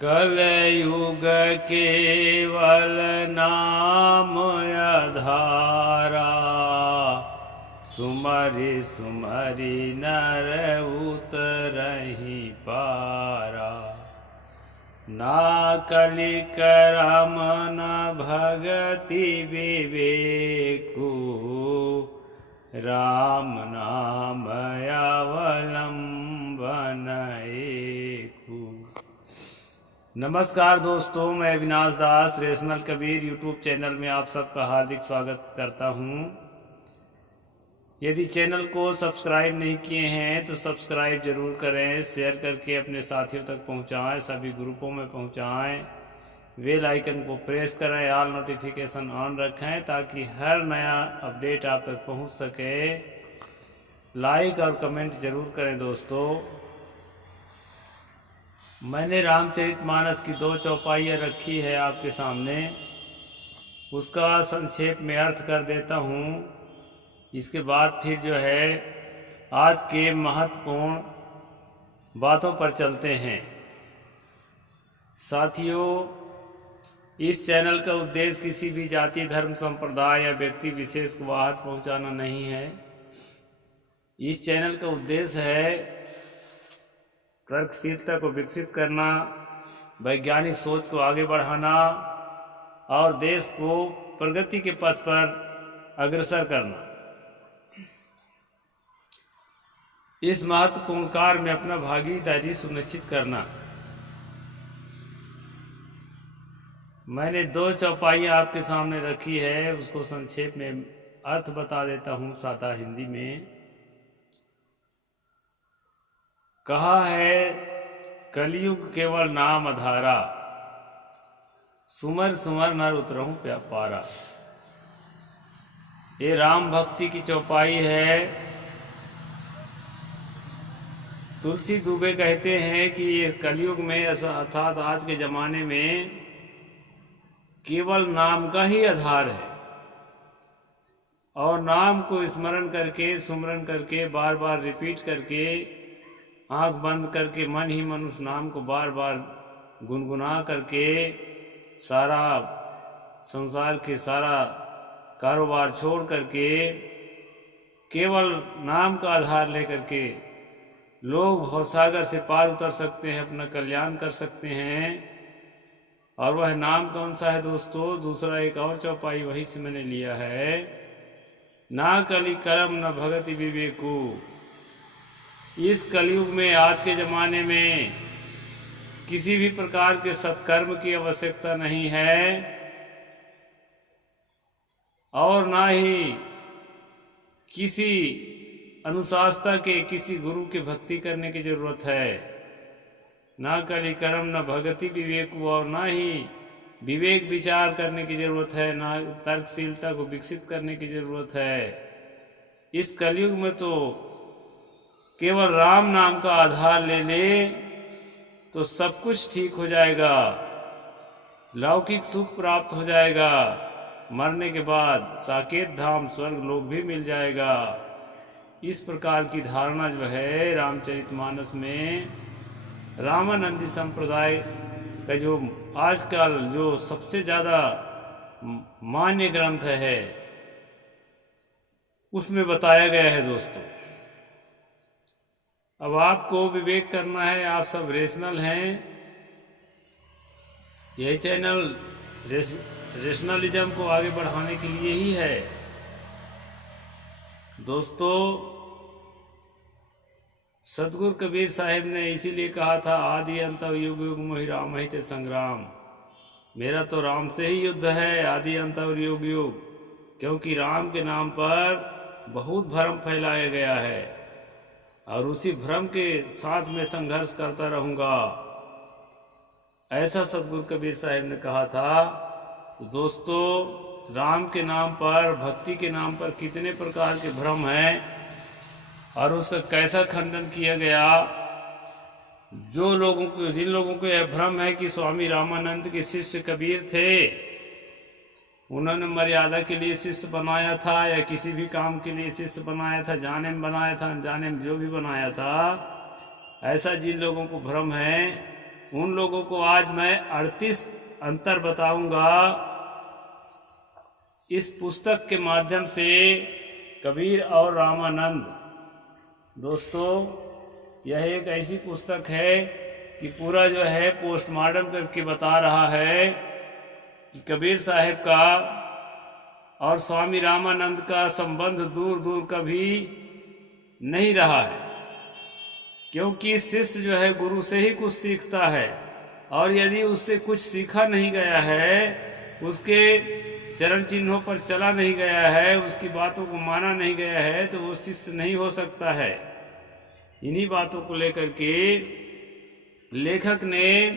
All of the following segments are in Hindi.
कलयुग केवल नाम आधारा, सुमरि सुमरि नर उतरहि पारा। ना कलिकरम न भगति विवेकु, राम नाम अवलंबन एकु। नमस्कार दोस्तों, मैं अविनाश दास रेशनल कबीर यूट्यूब चैनल में आप सबका हार्दिक स्वागत करता हूं। यदि चैनल को सब्सक्राइब नहीं किए हैं तो सब्सक्राइब जरूर करें, शेयर करके अपने साथियों तक पहुंचाएं, सभी ग्रुपों में पहुंचाएं, बेल आइकन को प्रेस करें, ऑल नोटिफिकेशन ऑन रखें ताकि हर नया अपडेट आप तक पहुंच सके। लाइक और कमेंट जरूर करें दोस्तों। मैंने रामचरितमानस की 2 चौपाइयाँ रखी है आपके सामने, उसका संक्षेप में अर्थ कर देता हूँ। इसके बाद फिर जो है आज के महत्वपूर्ण बातों पर चलते हैं। साथियों, इस चैनल का उद्देश्य किसी भी जाति, धर्म, संप्रदाय या व्यक्ति विशेष को आहत पहुंचाना नहीं है। इस चैनल का उद्देश्य है तर्कशीलता को विकसित करना, वैज्ञानिक सोच को आगे बढ़ाना और देश को प्रगति के पथ पर अग्रसर करना। इस महत्वपूर्ण कार्य में अपना भागीदारी सुनिश्चित करना। मैंने 2 चौपाइयाँ आपके सामने रखी है, उसको संक्षेप में अर्थ बता देता हूँ सादा हिंदी में। कहा है कलयुग केवल नाम आधारा, सुमर सुमर नर उतरहु पारा। ये राम भक्ति की चौपाई है। तुलसी दुबे कहते हैं कि ये कलयुग में अर्थात आज के ज़माने में केवल नाम का ही आधार है, और नाम को स्मरण करके, सुमरण करके, बार बार रिपीट करके, आंख बंद करके मन ही मन उस नाम को बार बार गुनगुना करके सारा संसार के सारा कारोबार छोड़ करके केवल नाम का आधार लेकर के लोग भवसागर से पार उतर सकते हैं, अपना कल्याण कर सकते हैं। और वह नाम कौन सा है दोस्तों? दूसरा एक और चौपाई वहीं से मैंने लिया है। ना कलि करम न भगति विवेकु। इस कलयुग में, आज के ज़माने में किसी भी प्रकार के सत्कर्म की आवश्यकता नहीं है और ना ही किसी अनुशासता के, किसी गुरु की भक्ति करने की जरूरत है। ना कलि कर्म न भगति विवेक, और ना ही विवेक विचार करने की जरूरत है, ना तर्कशीलता को विकसित करने की जरूरत है। इस कलयुग में तो केवल राम नाम का आधार ले ले तो सब कुछ ठीक हो जाएगा, लौकिक सुख प्राप्त हो जाएगा, मरने के बाद साकेत धाम स्वर्ग लोक भी मिल जाएगा। इस प्रकार की धारणा जो है रामचरितमानस में रामानंदी संप्रदाय का जो आजकल जो सबसे ज़्यादा मान्य ग्रंथ है उसमें बताया गया है दोस्तों। अब आपको विवेक करना है, आप सब रेशनल हैं। यह चैनल रेशनलिज्म को आगे बढ़ाने के लिए ही है दोस्तों। सतगुरु कबीर साहिब ने इसीलिए कहा था, आदि अंत युग युग मोहि राम ही ते संग्राम। मेरा तो राम से ही युद्ध है, आदि अंत और युग युग, क्योंकि राम के नाम पर बहुत भ्रम फैलाया गया है और उसी भ्रम के साथ में संघर्ष करता रहूँगा, ऐसा सतगुरु कबीर साहिब ने कहा था। तो दोस्तों, राम के नाम पर, भक्ति के नाम पर कितने प्रकार के भ्रम हैं और उसका कैसा खंडन किया गया। जिन लोगों को यह भ्रम है कि स्वामी रामानंद के शिष्य कबीर थे, उन्होंने मर्यादा के लिए शिष्य बनाया था या किसी भी काम के लिए शिष्य बनाया था, जाने में बनाया था, अनजाने में जो भी बनाया था, ऐसा जिन लोगों को भ्रम है उन लोगों को आज मैं 38 अंतर बताऊंगा। इस पुस्तक के माध्यम से कबीर और रामानंद, दोस्तों यह एक ऐसी पुस्तक है कि पूरा जो है पोस्टमार्टम करके बता रहा है कि कबीर साहब का और स्वामी रामानंद का संबंध दूर दूर कभी नहीं रहा है, क्योंकि शिष्य जो है गुरु से ही कुछ सीखता है, और यदि उससे कुछ सीखा नहीं गया है, उसके चरण चिन्हों पर चला नहीं गया है, उसकी बातों को माना नहीं गया है, तो वो शिष्य नहीं हो सकता है। इन्हीं बातों को लेकर के लेखक ने,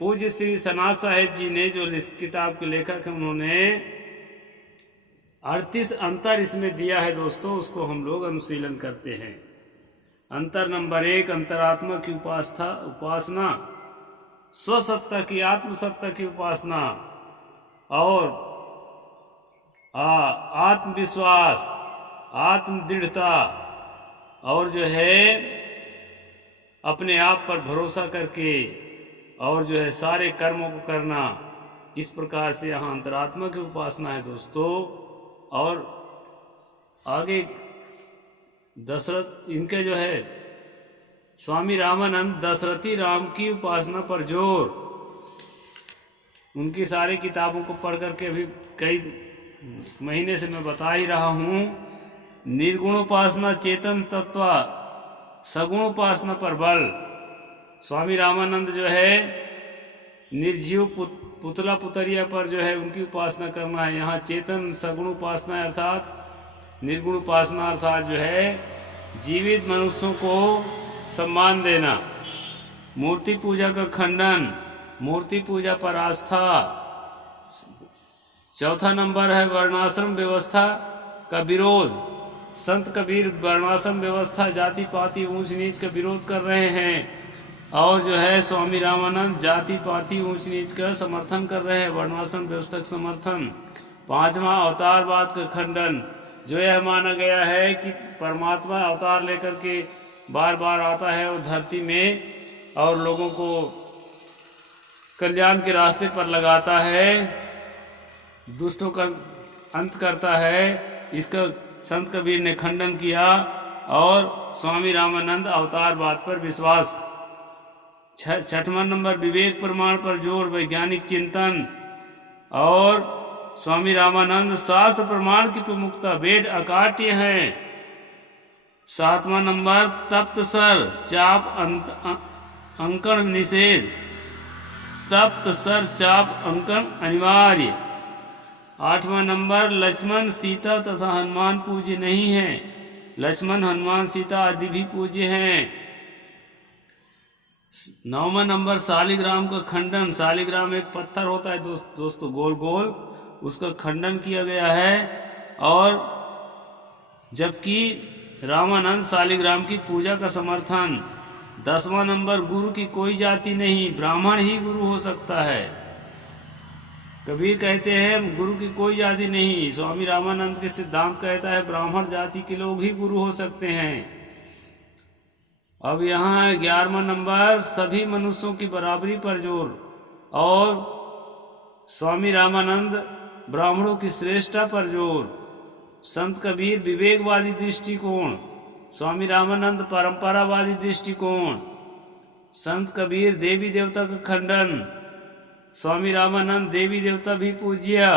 पूज्य श्री सनातन साहिब जी ने, जो किताब के लेखक हैं, उन्होंने 38 अंतर इसमें दिया है दोस्तों। उसको हम लोग अनुशीलन करते हैं। अंतर नंबर 1, अंतरात्मा की उपासना, स्वसत्ता की, आत्मसत्ता की उपासना, और आत्मविश्वास, आत्मदृढ़ता, और जो है अपने आप पर भरोसा करके, और जो है सारे कर्मों को करना। इस प्रकार से यहाँ अंतरात्मा की उपासना है दोस्तों। और आगे दशरथ, इनके जो है स्वामी रामानंद दशरथी राम की उपासना पर जोर, उनकी सारी किताबों को पढ़ करके अभी कई महीने से मैं बता ही रहा हूँ। निर्गुण उपासना, चेतन तत्व, सगुण उपासना पर बल। स्वामी रामानंद जो है निर्जीव पुतला पुतरिया पर जो है उनकी उपासना करना है। यहाँ चेतन सगुण उपासना अर्थात निर्गुण उपासना अर्थात जो है जीवित मनुष्यों को सम्मान देना। मूर्ति पूजा का खंडन, मूर्ति पूजा पर आस्था। चौथा नंबर है वर्णाश्रम व्यवस्था का विरोध। संत कबीर वर्णाश्रम व्यवस्था, जाति पाति ऊंच नीच का विरोध कर रहे हैं, और जो है स्वामी रामानंद जाति पाति ऊंच नीच का समर्थन कर रहे हैं, वर्णाश्रम व्यवस्था का समर्थन। पांचवा अवतारवाद का खंडन, जो यह माना गया है कि परमात्मा अवतार लेकर के बार बार आता है और धरती में और लोगों को कल्याण के रास्ते पर लगाता है, दुष्टों का अंत करता है। इसका संत कबीर ने खंडन किया, और स्वामी रामानंद अवतारवाद पर विश्वास। छठवां नंबर विवेक प्रमाण पर जोर, वैज्ञानिक चिंतन, और स्वामी रामानंद शास्त्र प्रमाण की प्रमुखता, वेद अकाट्य हैं। सातवां नंबर तप्त सर चाप अंकन निषेध, तप्त सर चाप अंकन अनिवार्य। आठवां नंबर लक्ष्मण सीता तथा हनुमान पूज्य नहीं है, लक्ष्मण हनुमान सीता आदि भी पूज्य हैं। नौवां नंबर शालिग्राम का खंडन। शालिग्राम एक पत्थर होता है दोस्तों गोल गोल, उसका खंडन किया गया है, और जबकि रामानंद शालिग्राम की पूजा का समर्थन। 10वां नंबर गुरु की कोई जाति नहीं, ब्राह्मण ही गुरु हो सकता है। कबीर कहते हैं गुरु की कोई जाति नहीं, स्वामी रामानंद के सिद्धांत कहता है ब्राह्मण जाति के लोग ही गुरु हो सकते हैं। अब यहाँ 11वां नंबर सभी मनुष्यों की बराबरी पर जोर, और स्वामी रामानंद ब्राह्मणों की श्रेष्ठता पर जोर। संत कबीर विवेकवादी दृष्टिकोण, स्वामी रामानंद परंपरावादी दृष्टिकोण। संत कबीर देवी देवता का खंडन, स्वामी रामानंद देवी देवता भी पूज्य।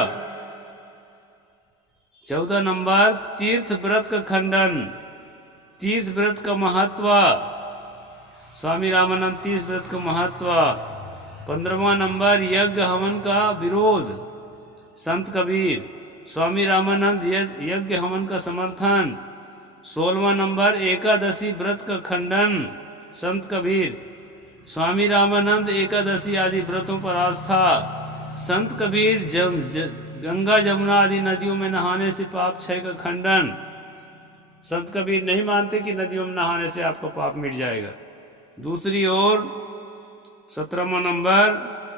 14 नंबर तीर्थ व्रत का खंडन, तीर्थ व्रत का महत्व, स्वामी रामानंद तीर्थ व्रत का महत्व। 15वां नंबर यज्ञ हवन का विरोध, संत कबीर। स्वामी रामानंद यज्ञ हवन का समर्थन। 16वां नंबर एकादशी व्रत का खंडन, संत कबीर। स्वामी रामानंद एकादशी आदि व्रतों पर आस्था। संत कबीर गंगा जमुना आदि नदियों में नहाने से पाप क्षय का खंडन। संत कबीर नहीं मानते कि नदियों में नहाने से आपका पाप मिट जाएगा। दूसरी ओर 17वां नंबर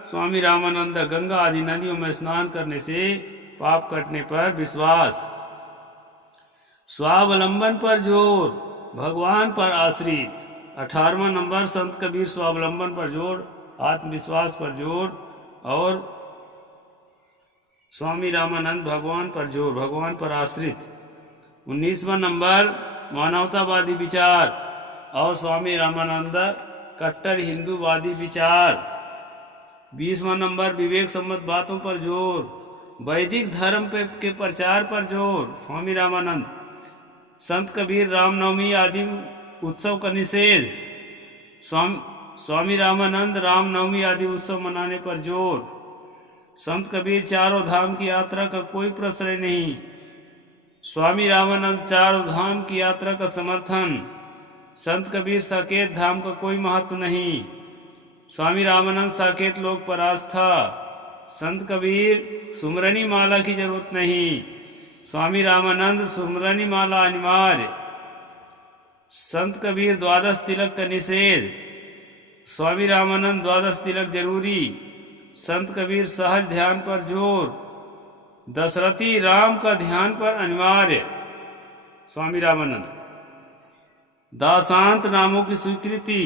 स्वामी रामानंद गंगा आदि नदियों में स्नान करने से पाप कटने पर विश्वास। स्वावलंबन पर जोर, भगवान पर आश्रित। 18वां नंबर संत कबीर स्वावलंबन पर जोर, आत्मविश्वास पर जोर और स्वामी रामानंद भगवान पर जोर, भगवान पर आश्रित। 19वां नंबर मानवतावादी विचार और स्वामी रामानंद कट्टर हिंदूवादी विचार। 20वां नंबर विवेक सम्मत बातों पर जोर, वैदिक धर्म के प्रचार पर जोर, स्वामी रामानंद। संत कबीर रामनवमी आदि उत्सव का निषेध, स्वामी रामानंद रामनवमी आदि उत्सव मनाने पर जोर। संत कबीर चारों धाम की यात्रा का कोई प्रश्रय नहीं, स्वामी रामानंद चारों धाम की यात्रा का समर्थन। संत कबीर साकेत धाम का कोई महत्व नहीं, स्वामी रामानंद साकेत लोक पर आस्था। संत कबीर सुमरनी माला की जरूरत नहीं, स्वामी रामानंद सुमरनी माला अनिवार्य। संत कबीर द्वादश तिलक का निषेध, स्वामी रामानंद द्वादश तिलक जरूरी। संत कबीर सहज ध्यान पर जोर, दशरथी राम का ध्यान पर अनिवार्य, स्वामी रामानंद। दासांत नामों की स्वीकृति,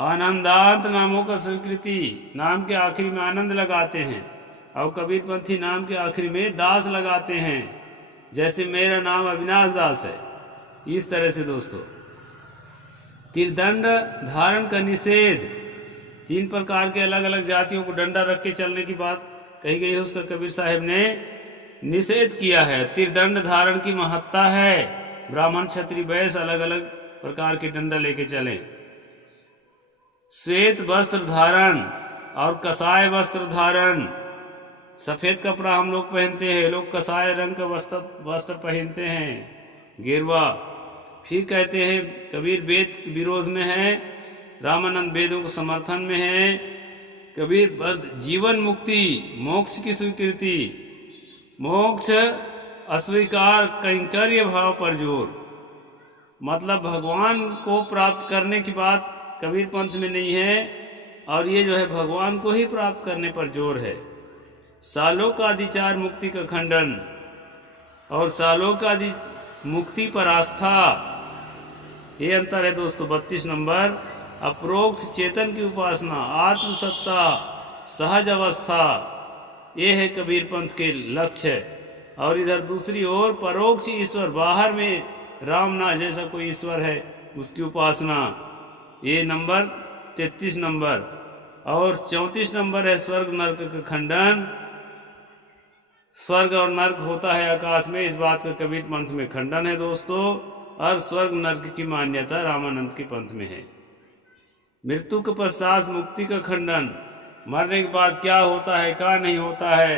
आनंदांत नामों का स्वीकृति, नाम के आखिरी में आनंद लगाते हैं और कबीरपंथी नाम के आखिरी में दास लगाते हैं, जैसे मेरा नाम अविनाश दास है। इस तरह से दोस्तों त्रिदंड धारण का निषेध, 3 प्रकार के अलग अलग जातियों को डंडा रख के चलने की बात कही गई है, उसका कबीर साहब ने निषेध किया है। त्रिदंड धारण की महत्ता है, ब्राह्मण क्षत्रिय वैश्य अलग अलग प्रकार के डंडा लेके चले। श्वेत वस्त्र धारण और कसाय वस्त्र धारण, सफेद कपड़ा हम लोग पहनते हैं, लोग कसाय रंग का वस्त्र पहनते हैं, गेरुआ। फिर कहते हैं कबीर वेद के विरोध में है, रामानंद वेदों के समर्थन में है। कबीर जीवन मुक्ति मोक्ष की स्वीकृति, मोक्ष अस्वीकार कैंकर्य भाव पर जोर, मतलब भगवान को प्राप्त करने की बात कबीर पंथ में नहीं है, और ये जो है भगवान को ही प्राप्त करने पर जोर है। सालोकादिचार मुक्ति का खंडन और सालोकादि मुक्ति पर आस्था, ये अंतर है दोस्तों। 32 नंबर अप्रोक्ष चेतन की उपासना, आत्मसत्ता, सहज अवस्था, ये है कबीर पंथ के लक्ष्य। और इधर दूसरी ओर परोक्ष ईश्वर, बाहर में रामनाथ जैसा कोई ईश्वर है उसकी उपासना, ये नंबर 33 नंबर। और 34 नंबर है स्वर्ग नर्क का खंडन। स्वर्ग और नर्क होता है आकाश में, इस बात का कबीर पंथ में खंडन है दोस्तों। और स्वर्ग नर्क की मान्यता रामानंद के पंथ में है। मृत्यु के पश्चात मुक्ति का खंडन, मरने के बाद क्या होता है क्या नहीं होता है,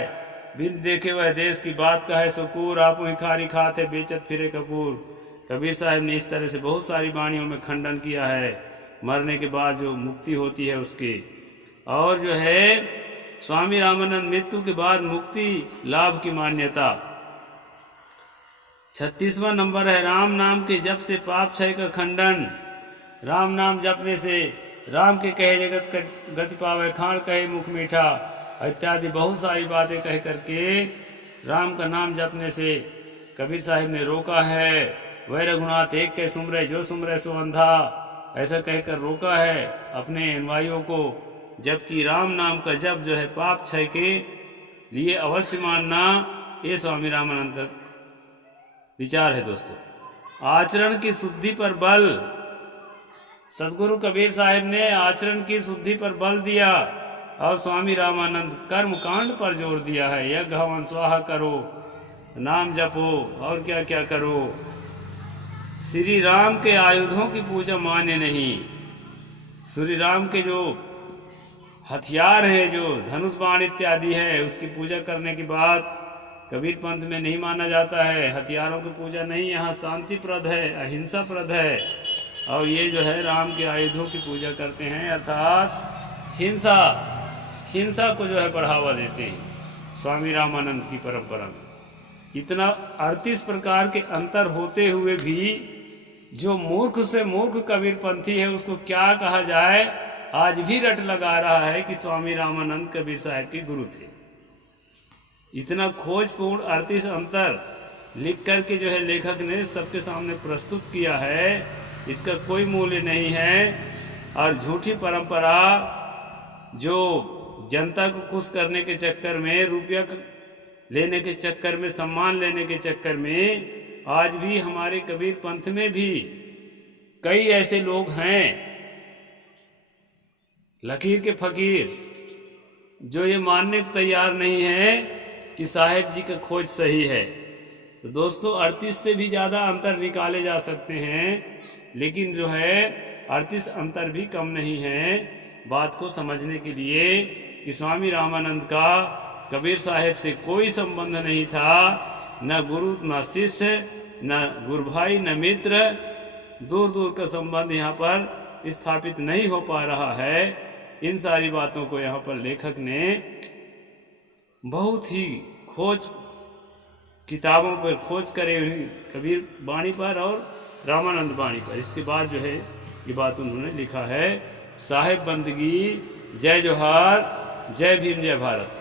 बिन देखे वह देश की बात का है सुकूर, आप वही खारी खाते बेचत फिरे कपूर। कबीर साहब ने इस तरह से बहुत सारी वाणियों में खंडन किया है मरने के बाद जो मुक्ति होती है उसकी। और जो है स्वामी रामानंद मृत्यु के बाद मुक्ति लाभ की मान्यता। 36वां नंबर है राम नाम के जप से पाप क्षय का खंडन। राम नाम जपने से राम के कहे जगत गति पावे, खाण कहे मुख मीठा इत्यादि बहुत सारी बातें कह करके राम का नाम जपने से कबीर साहिब ने रोका है। वह रघुनाथ एक के सुमरे जो सुमरे सो अंधा, ऐसा कहकर रोका है अपने अनुयायियों को। जबकि राम नाम का जप जो है पाप क्षय के लिए अवश्य मानना, ये स्वामी रामानंद का विचार है दोस्तों। आचरण की शुद्धि पर बल, सदगुरु कबीर साहिब ने आचरण की शुद्धि पर बल दिया और स्वामी रामानंद कर्म कांड पर जोर दिया है। यज्ञ हवन स्वाहा करो, नाम जपो और क्या क्या करो। श्री राम के आयुधों की पूजा मान्य नहीं। श्री राम के जो हथियार हैं, जो धनुष बाण इत्यादि है, उसकी पूजा करने के बाद कबीर पंथ में नहीं माना जाता है। हथियारों की पूजा नहीं, यहाँ शांतिप्रद है, अहिंसा प्रद है। और ये जो है राम के आयुधों की पूजा करते हैं, अर्थात हिंसा को जो है बढ़ावा देते हैं स्वामी रामानंद की परंपरा में। इतना 38 प्रकार के अंतर होते हुए भी जो मूर्ख से मूर्ख कबीर पंथी है उसको क्या कहा जाए, आज भी रट लगा रहा है कि स्वामी रामानंद कबीर साहब के गुरु थे। इतना खोजपूर्ण 38 अंतर लिख करके जो है लेखक ने सबके सामने प्रस्तुत किया है, इसका कोई मूल्य नहीं है। और झूठी परंपरा जो जनता को खुश करने के चक्कर में, रुपया लेने के चक्कर में, सम्मान लेने के चक्कर में, आज भी हमारे कबीर पंथ में भी कई ऐसे लोग हैं, लकीर के फकीर, जो ये मानने को तैयार नहीं है कि साहेब जी का खोज सही है। तो दोस्तों 38 से भी ज़्यादा अंतर निकाले जा सकते हैं, लेकिन जो है 38 अंतर भी कम नहीं है बात को समझने के लिए कि स्वामी रामानंद का कबीर साहेब से कोई संबंध नहीं था, न गुरु न शिष्य, न गुरु भाई न मित्र, दूर दूर का संबंध यहाँ पर स्थापित नहीं हो पा रहा है। इन सारी बातों को यहाँ पर लेखक ने बहुत ही खोज, किताबों पर खोज करे हुई, कबीर वाणी पर और रामानंद वाणी पर, इसके बाद जो है ये बात उन्होंने लिखा है। साहेब बंदगी, जय जोहार, जय भीम, जय भारत।